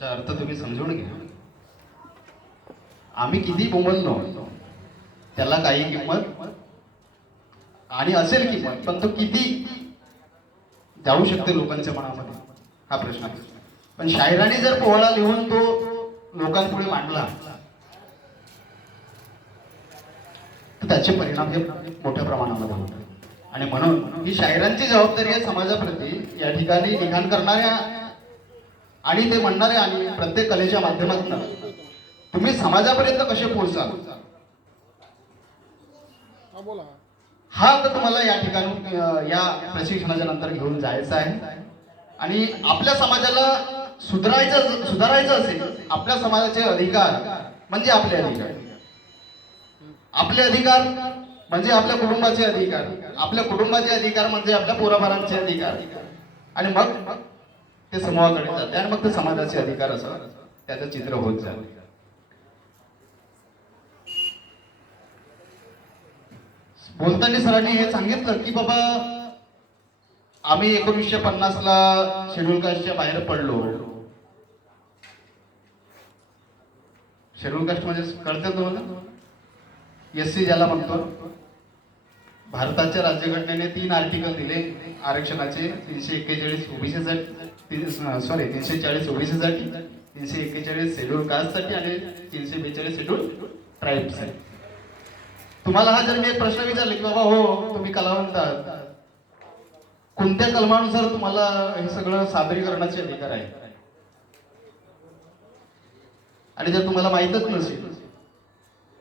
त्याचा अर्थ तुम्ही समजून घ्या. आम्ही किती बोंबललो त्याला काही किंमत आणि असेल किंमत, पण तो किती जाऊ शकते लोकांच्या मनामध्ये हा प्रश्न आहे. पण शायराने जर पोवाडा लिहून तो लोकांपुढे मांडला तर त्याचे परिणाम हे मोठ्या प्रमाणामध्ये होतात. आणि म्हणून ही शायरांची जबाबदारी आहे समाजाप्रती. या ठिकाणी लिखाण करणाऱ्या आणि ते म्हणणारे आणि प्रत्येक कलेच्या माध्यमातून तुम्ही समाजापर्यंत कसे पोहोचाल हा तर तुम्हाला या ठिकाणी या प्रशिक्षणाच्या नंतर घेऊन जायचं आहे. आणि आपल्या समाजाला सुधारायचं असेल, आपल्या समाजाचे अधिकार म्हणजे आपले अधिकार, आपले अधिकार म्हणजे आपल्या कुटुंबाचे अधिकार, आपल्या कुटुंबाचे अधिकार म्हणजे आपल्या पोराबाळांचे अधिकार, आणि मग ते समूहाकडे जाते आणि मग ते समाजाचे अधिकार असं त्याचं चित्र होत जाते. बोलताना सरांनी हे सांगितलं की बाबा आम्ही 1950 ला शेड्यूल कास्टच्या बाहेर पडलो. शेड्यूल कास्ट म्हणजे कळतं तुम्हाला? एससी ज्याला म्हणतो. भारताच्या राज्यघटनेने 3 आर्टिकल दिले आरक्षणाचे. 341 ओबीसीसाठी, 340 ओबीसीसाठी, 341 शेड्यूल कास्टसाठी आणि 342 शेड्यूल ट्राईबसाठी. तुम्हाला हा जर मी एक प्रश्न विचारला की बाबा हो तुम्ही कलावंत आहात, कोणत्या कलमानुसार तुम्हाला हे सगळं सादरीकरणाचे अधिकार आहे, आणि जर तुम्हाला माहीतच नसेल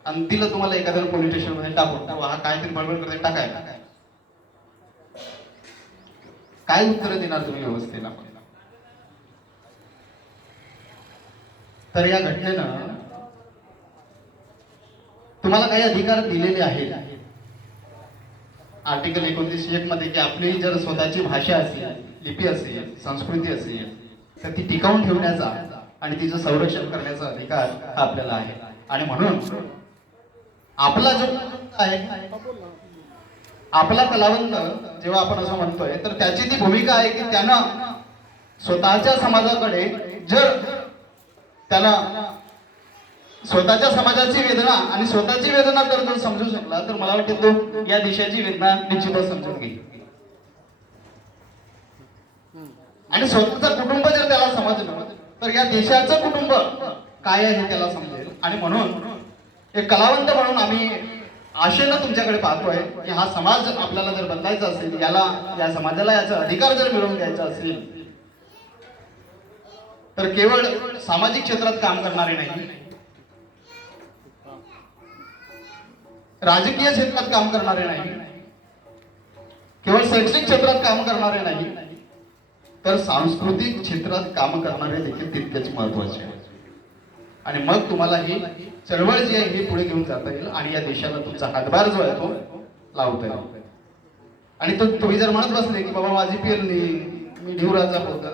आणि दिलं तुम्हाला एखाद्या पोलीस स्टेशन मध्ये टाकून हा काहीतरी बडबड करते टाकाय, काय उत्तर देणार तुम्ही व्यवस्थेला? तर या घटनेनं तुम्हाला काही अधिकार दिलेले आहेत. आर्टिकल 29(1) मध्ये की आपली जर स्वतःची भाषा असेल, लिपी असेल, संस्कृती असेल तर ती टिकवून ठेवण्याचा आणि तिचं संरक्षण करण्याचा अधिकार हा आपल्याला आहे. आणि म्हणून आपला जो आहे, आपला कलावंत जेव्हा आपण असं म्हणतोय तर त्याची ती भूमिका आहे की त्यानं स्वतःच्या समाजाकडे जर त्याला स्वतःच्या समाजाची वेदना आणि स्वतःची वेदना जर तो समजू शकला तर मला वाटतं तो या देशाची वेदना निश्चितच समजून घेईल. आणि स्वतःचं कुटुंब जर त्याला समजलं तर या देशाचं कुटुंब काय आहे हे त्याला समजेल. आणि म्हणून एक कलावंत म्हणून आम्ही आशेनं तुमच्याकडे पाहतोय की हा समाज आपल्याला जर बदलायचा असेल, या समाजाला याचा अधिकार जर मिळवून द्यायचा असेल तर केवळ सामाजिक क्षेत्रात काम करणारे नाही, राजकीय क्षेत्रात काम करणारे नाही, केवळ शैक्षणिक क्षेत्रात काम करणारे नाही, तर सांस्कृतिक क्षेत्रात काम करणारे देखील तितकेच महत्वाचे आहे. आणि मग तुम्हाला ही चळवळ जी आहे ही पुढे घेऊन जाता येईल आणि या देशाला तुमचा हातभार जो आहे तो लावता येईल. आणि तुम्ही जर म्हणत बसले की बाबा माझी पेरणी मी ढिवराचा बोलता,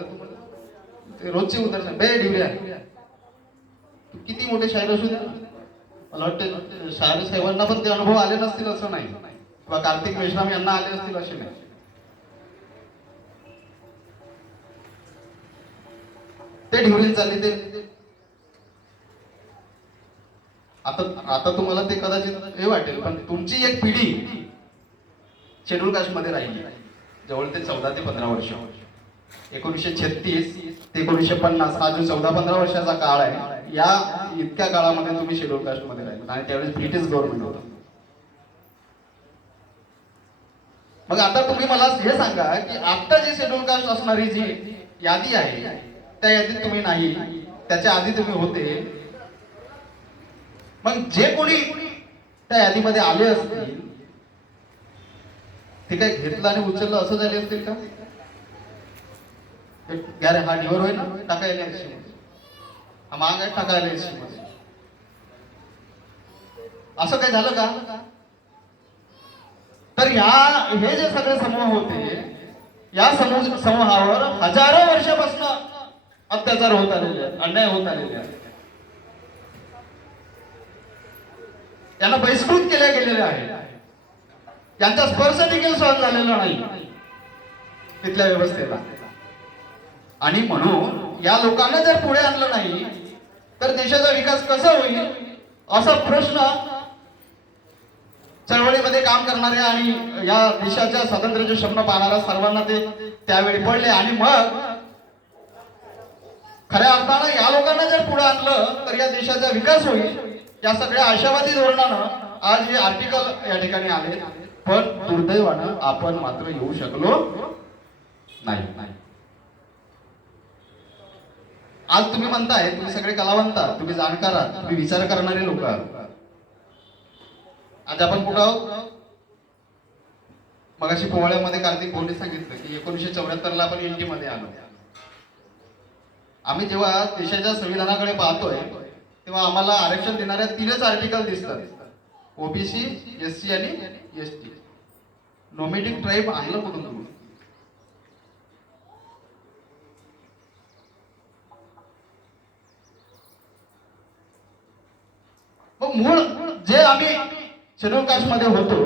ते रोजची उतर बे ढिवऱ्या किती मोठे शायर असू द्या, मला वाटतं शायर साहेबांना पण ते अनुभव आले नसतील असं नाही, किंवा कार्तिक मेश्राम यांना आले असतील असे नाही. ते ढिवरीन चालले ते आता तुम्हाला ते कदाचित हे वाटेल, पण तुमची एक पिढी शेड्यूल कास्ट मध्ये राहिली जवळ ते 14 ते 15 वर्ष. 1936 ते 1950 हा जो 14-15 वर्षाचा काळ आहे, या इतक्या काळामध्ये तुम्ही शेड्यूल कास्ट मध्ये राहिले आणि त्यावेळेस ब्रिटिश गव्हर्नमेंट होतं. मग आता तुम्ही मला हे सांगा की आता जी शेड्यूल कास्ट असणारी जी यादी आहे त्या यादीत तुम्ही नाही, त्याच्या आधी तुम्ही होते. मग जे कोणी त्या यादीमध्ये आले असतील ते काय घेतलं आणि उचललं असं झाले असतील का? घ्या रे हा निवर होईल ना, टाकायला हा महाग आहे टाकायला असं काय झालं का? तर हे जे सगळे समूह होते, या समूहावर हजारो वर्षापासून अत्याचार होत आलेले आहेत, अन्याय होत आलेले आहेत, त्यांना बहिष्कृत केल्या गेलेल्या आहेत, त्यांचा स्पर्श देखील सहन झालेला नाही तिथल्या व्यवस्थेला. आणि म्हणून या लोकांना जर पुढे आणलं नाही तर देशाचा विकास कसा होईल असा प्रश्न चळवळीमध्ये काम करणारे आणि या देशाच्या स्वातंत्र्याचे स्वप्न पाहणाऱ्या सर्वांना ते त्यावेळी पडले. आणि मग खऱ्या अर्थानं या लोकांना जर पुढे आणलं तर या देशाचा विकास होईल. या सगळ्या आशावादी धोरणानं आज हे आर्टिकल या ठिकाणी आले, पण दुर्दैवानं आपण मात्र येऊ शकलो नाही. आज तुम्ही म्हणताय, तुम्ही सगळे कलावंत आहात, तुम्ही जाणकार आहात, तुम्ही विचार करणारे लोक आहात. आज आपण कुठं आहोत? मगाशी पोवाड्यामध्ये कार्तिक भाऊने सांगितलं की 1974 ला आपण एनटी मध्ये आलो. आम्ही जेव्हा देशाच्या संविधानाकडे पाहतोय तेव्हा आम्हाला आरक्षण देणाऱ्या 3च आर्टिकल दिसतात, ओबीसी, एससी आणि एसटी. नोमॅडिक ट्राईब आणलं कुठून तुम्ही? मग मूळ जे आम्ही शेड्यूल कास्ट मध्ये होतो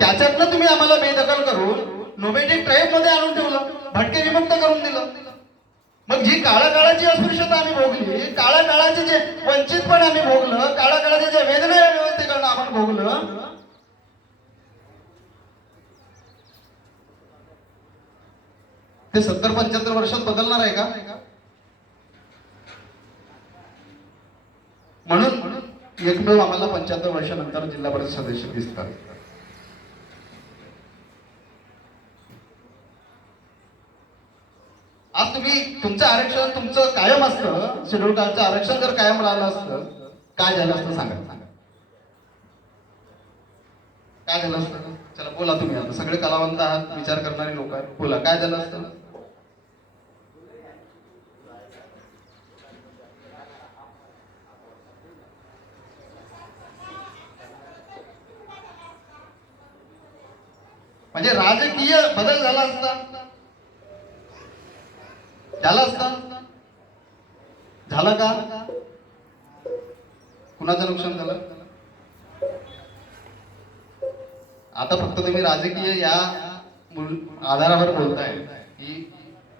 त्याच्यातनं तुम्ही आम्हाला बेदखल करून नोमॅडिक ट्राईब मध्ये आणून ठेवलं, भटके विमुक्त करून दिलं. मग जी काळाकाळाची अस्पृश्यता आम्ही भोगली, काळाकाळाचे जे वंचितपण आम्ही भोगलं, काळाकाळाचे जे वेदना व्यवस्थेकडनं आपण भोगलं, ते 70-75 वर्षात बदलणार आहे का? म्हणून एकमेव आम्हाला 75 वर्षानंतर जिल्हा परिषद सदस्य दिसतात. आज तुम्ही तुमचं आरक्षण तुमचं कायम असतं, शेड्यूल कास्टचं आरक्षण जर कायम राहिलं असतं, काय झालं असतं सांगा? काय झालं असतं? चला बोला तुम्ही, आता सगळे कलावंत आहात, विचार करणारे लोक आहेत, बोला काय झालं असतं? म्हणजे राजकीय बदल झाला असता, झाला असता, झालं का? कुणाचं नुकसान झालं? आता फक्त तुम्ही राजकीय या आधारावर बोलताय की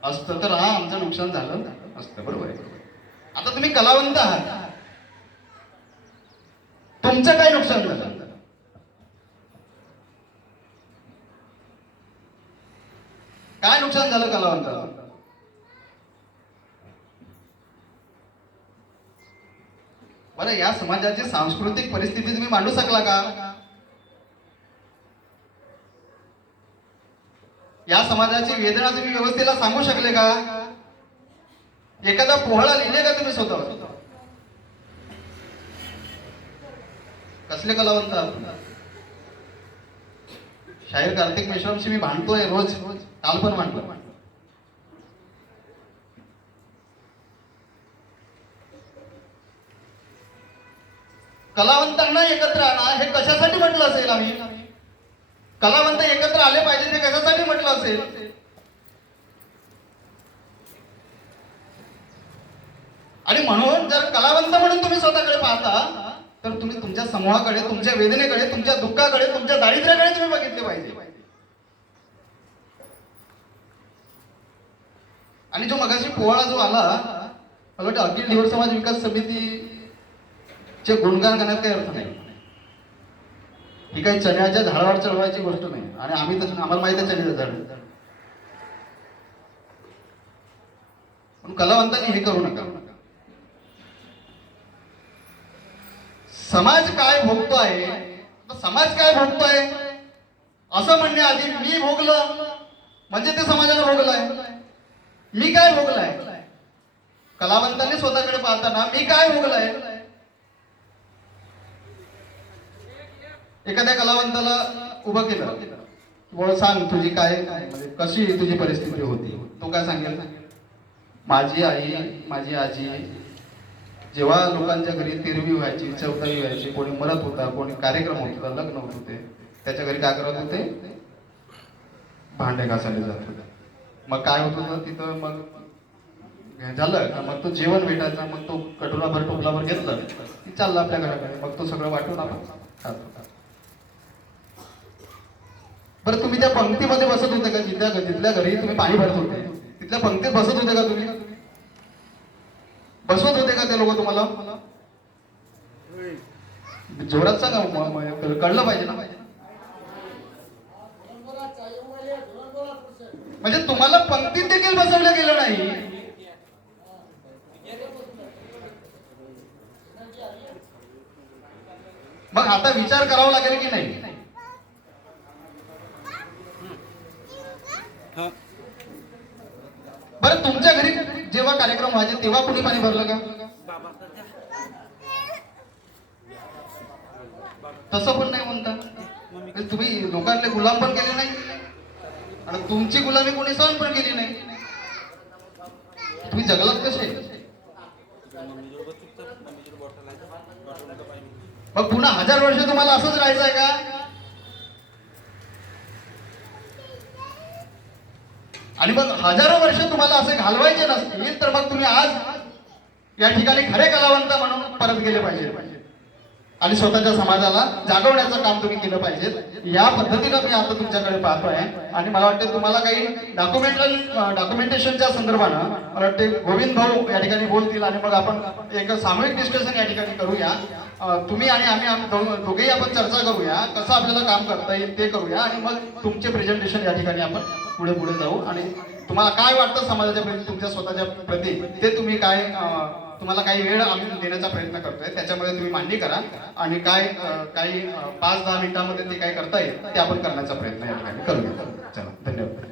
असतं तर हा आमचं नुकसान झालं असतं, बरोबर आहे. आता तुम्ही कलावंत आहात, तुमचं काय नुकसान झालं? काय नुकसान झालं कलावंताचं? बरं, या समाजाची सांस्कृतिक परिस्थिती तुम्ही मांडू शकला का? या समाजाची वेदना तुम्ही व्यवस्थेला सांगू शकले का? एखादा पोहळा लिहिले का तुम्ही स्वतः? कसले कलावंत आहात? शाहीर कार्तिक मेश्रामशी मी भांडतोय रोज, काल पण भांडलो. कलावंतांना एकत्र आणा हे कशासाठी म्हटलं असेल? आम्ही कलावंत एकत्र आले पाहिजे ते कशासाठी म्हटलं असेल? आणि म्हणून जर कलावंत म्हणून तुम्ही स्वतःकडे पाहता तर तुम्ही तुमच्या समूहाकडे, तुमच्या वेदनेकडे, तुमच्या दुःखाकडे, तुमच्या दारिद्र्याकडे तुम्ही बघितले पाहिजे. आणि जो मगाशी पोवाडा जो आला, मला वाटतं अखिल धीवर समाज विकास समितीचे गुणगान करण्यात काही अर्थ नाही. ही काही चण्याच्या झाडावर चढवायची गोष्ट नाही. आणि आम्ही तर आम्हाला माहिती आहे चण्याचं झाड. पण कलावंतांनी हे करू नका. समाज काय भोगतोय, समाज काय भोगतोय असं म्हणण्याआधी मी भोगलं म्हणजे ते समाजाने भोगलंय. मी काय भोगलाय? कलावंतांनी स्वतःकडे पाहताना मी काय भोगलाय? एखाद्या कलावंताला उभं केलं, सांग तुझी काय म्हणजे कशी तुझी परिस्थिती होती, तो काय सांगेल? माझी आई, माझी आजी जेव्हा लोकांच्या घरी तिरवी व्हायची, चौथावी व्हायची, कोणी मरत होता, कोणी कार्यक्रम होत होता, लग्न होत होते, त्याच्या घरी काय करत होते? भांडे घासायला जात होते. मग काय होत होतं तिथं? मग झालं का मग तो जेवण भेटायचा, मग तो कटोराभर टोपलाभर घेतलं की चाललं आपल्या घराकडे, मग तो सगळं वाटून आपण खात होता. बरं, तुम्ही त्या पंक्तीमध्ये बसत होते का जिथल्या घरी तुम्ही पाणी भरत होते तिथल्या पंक्तीत बसत होते का तुम्ही? बसवत होते का ते लोक तुम्हाला? जोरात सांगा, कळलं पाहिजे ना. म्हणजे तुम्हाला पंक्तीत देखील बसवलं गेलं नाही. मग आता विचार करावा लागेल की नाही? बरं, तुमच्या घरी जेव्हा कार्यक्रम व्हायचे तेव्हा कुणी पाणी भरलं का? तसं पण नाही म्हणता. म्हणजे तुम्ही लोकांना गुलाम पण केले नाही आणि तुमची गुलामी कोणी सहन पण केली नाही. तुम्ही जगलात कसे? मग पुन्हा 1000 वर्ष तुम्हाला असंच राहायचंय का? आणि मग हजारो वर्ष तुम्हाला असे घालवायचे नसतील तर मग तुम्ही आज या ठिकाणी खरे कलावंत म्हणून परत गेले पाहिजे आणि स्वतःच्या समाजाला जागवण्याचं काम तुम्ही केलं पाहिजे. या पद्धतीनं मी आता तुमच्याकडे पाहतोय आणि मला वाटतं तुम्हाला काही डॉक्युमेंटेशनच्या संदर्भानं मला वाटते गोविंद भाऊ या ठिकाणी बोलतील आणि मग आपण एक सामूहिक डिस्कशन या ठिकाणी करूया. तुम्ही आणि आम्ही दोघेही आपण चर्चा करूया, कसं आपल्याला काम करता येईल ते करूया आणि मग तुमचे प्रेझेंटेशन या ठिकाणी आपण पुढे पुढे जाऊ. आणि तुम्हाला काय वाटतं समाजाच्या प्रती, तुमच्या स्वतःच्या प्रती, ते तुम्ही काय तुम्हाला काही वेळ आम्ही देण्याचा प्रयत्न करतोय, त्याच्यामध्ये तुम्ही मांडणी करा आणि काय काही 5-10 मिनिटांमध्ये ते काय करता येईल ते आपण करण्याचा प्रयत्न या ठिकाणी करूया. चला, धन्यवाद.